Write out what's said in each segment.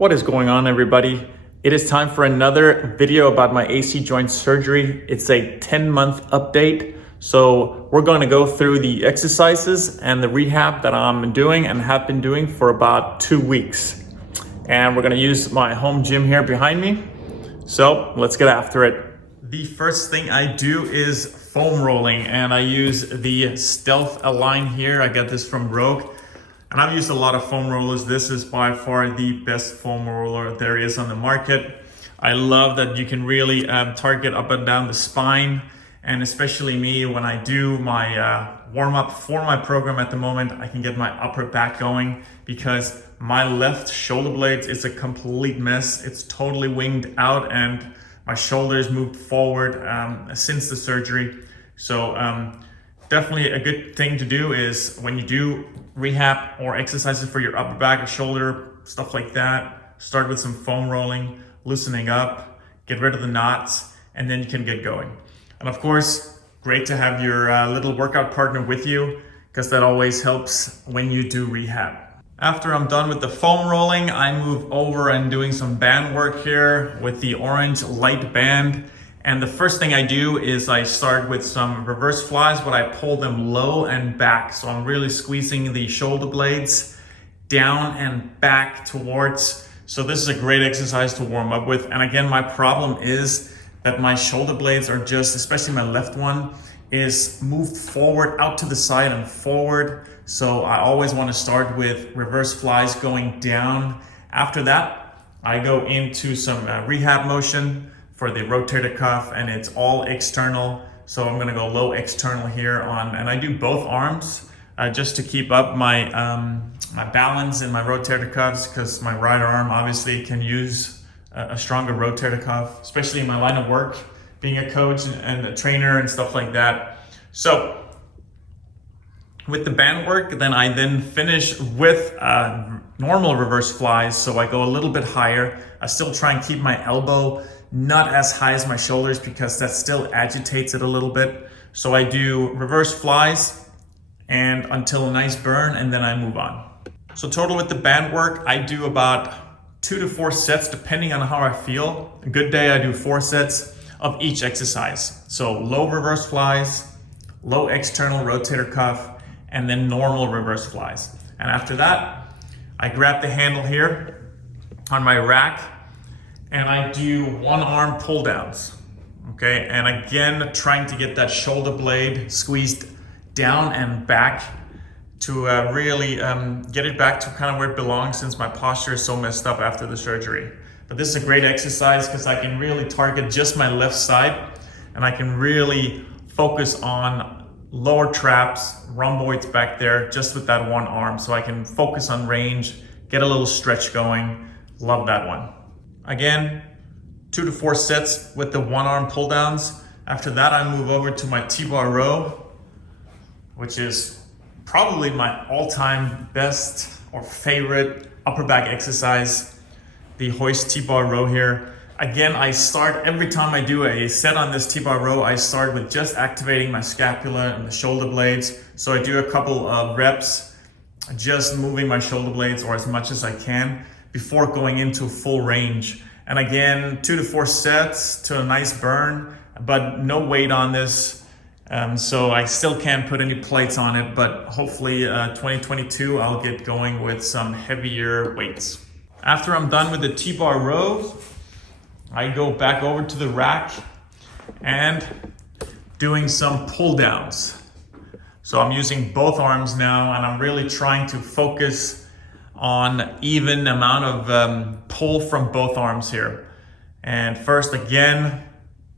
What is going on, everybody? It is time for another video about my AC joint surgery. It's a 10-month update. So we're going to go through the exercises and the rehab that I'm doing and have been doing for about 2 weeks. And we're going to use my home gym here behind me. So let's get after it. The first thing I do is foam rolling, and I use the Stealth Align here. I got this from Rogue. And I've used a lot of foam rollers. This is by far the best foam roller there is on the market. I love that you can really target up and down the spine. And especially me, when I do my warm up for my program at the moment, I can get my upper back going because my left shoulder blades is a complete mess. It's totally winged out and my shoulders moved forward since the surgery. So definitely a good thing to do is when you do rehab or exercises for your upper back or shoulder, stuff like that, start with some foam rolling, loosening up, get rid of the knots, and then you can get going. And of course, great to have your little workout partner with you because that always helps when you do rehab. After I'm done with the foam rolling, I move over and doing some band work here with the orange light band. And the first thing I do is I start with some reverse flies, but I pull them low and back. So I'm really squeezing the shoulder blades down and back towards. So this is a great exercise to warm up with. And again, my problem is that my shoulder blades are just, especially my left one, is moved forward, out to the side and forward. So I always want to start with reverse flies going down. After that, I go into some rehab motion for the rotator cuff, and it's all external. So I'm gonna go low external here on, and I do both arms just to keep up my my balance in my rotator cuffs, because my right arm obviously can use a stronger rotator cuff, especially in my line of work, being a coach and a trainer and stuff like that. So with the band work, then I finish with normal reverse flies. So I go a little bit higher. I still try and keep my elbow not as high as my shoulders because that still agitates it a little bit. So I do reverse flies and until a nice burn, and then I move on. So total with the band work, I do about 2 to 4 sets depending on how I feel. A good day, I do 4 sets of each exercise. So low reverse flies, low external rotator cuff, and then normal reverse flies. And after that, I grab the handle here on my rack and I do one arm pull downs, okay? And again, trying to get that shoulder blade squeezed down and back to really get it back to kind of where it belongs, since my posture is so messed up after the surgery. But this is a great exercise because I can really target just my left side and I can really focus on lower traps, rhomboids back there just with that one arm. So I can focus on range, get a little stretch going. Love that one. Again, 2 to 4 sets with the one arm pull downs. After that, I move over to my T-bar row, which is probably my all-time best or favorite upper back exercise, the hoist T-bar row here. Again, I start every time I do a set on this T-bar row, I start with just activating my scapula and the shoulder blades. So I do a couple of reps, just moving my shoulder blades or as much as I can before going into full range. And again, 2 to 4 sets to a nice burn, but no weight on this. So I still can't put any plates on it, but hopefully 2022, I'll get going with some heavier weights. After I'm done with the T-bar row, I go back over to the rack and doing some pull downs. So I'm using both arms now and I'm really trying to focus on even amount of pull from both arms here. And first, again,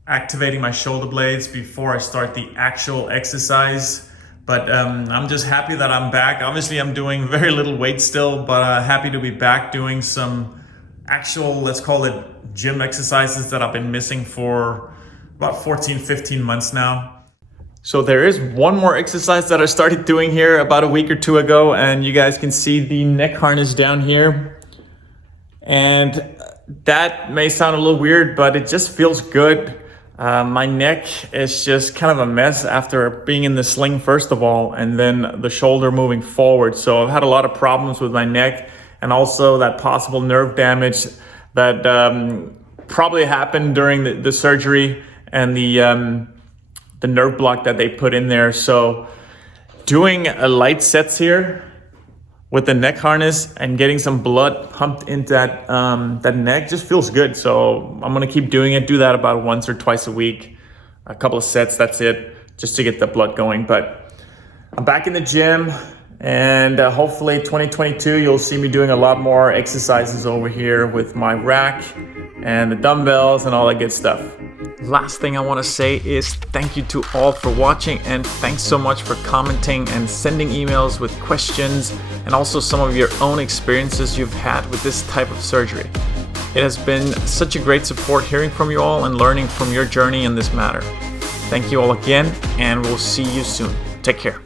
activating my shoulder blades before I start the actual exercise. But I'm just happy that I'm back. Obviously, I'm doing very little weight still, but happy to be back doing some actual, let's call it gym exercises that I've been missing for about 14, 15 months now. So there is one more exercise that I started doing here about a week or 2 ago, and you guys can see the neck harness down here. And that may sound a little weird, but it just feels good. My neck is just kind of a mess after being in the sling first of all, and then the shoulder moving forward. So I've had a lot of problems with my neck, and also that possible nerve damage that probably happened during the surgery and the nerve block that they put in there. So doing a light sets here with the neck harness and getting some blood pumped into that neck just feels good. So I'm gonna keep doing it. Do that about once or twice a week, a couple of sets, that's it, just to get the blood going. But I'm back in the gym, and hopefully 2022 you'll see me doing a lot more exercises over here with my rack and the dumbbells and all that good stuff. Last thing I want to say is thank you to all for watching, and thanks so much for commenting and sending emails with questions and also some of your own experiences you've had with this type of surgery. It has been such a great support hearing from you all and learning from your journey in this matter. Thank you all again, and we'll see you soon. Take care.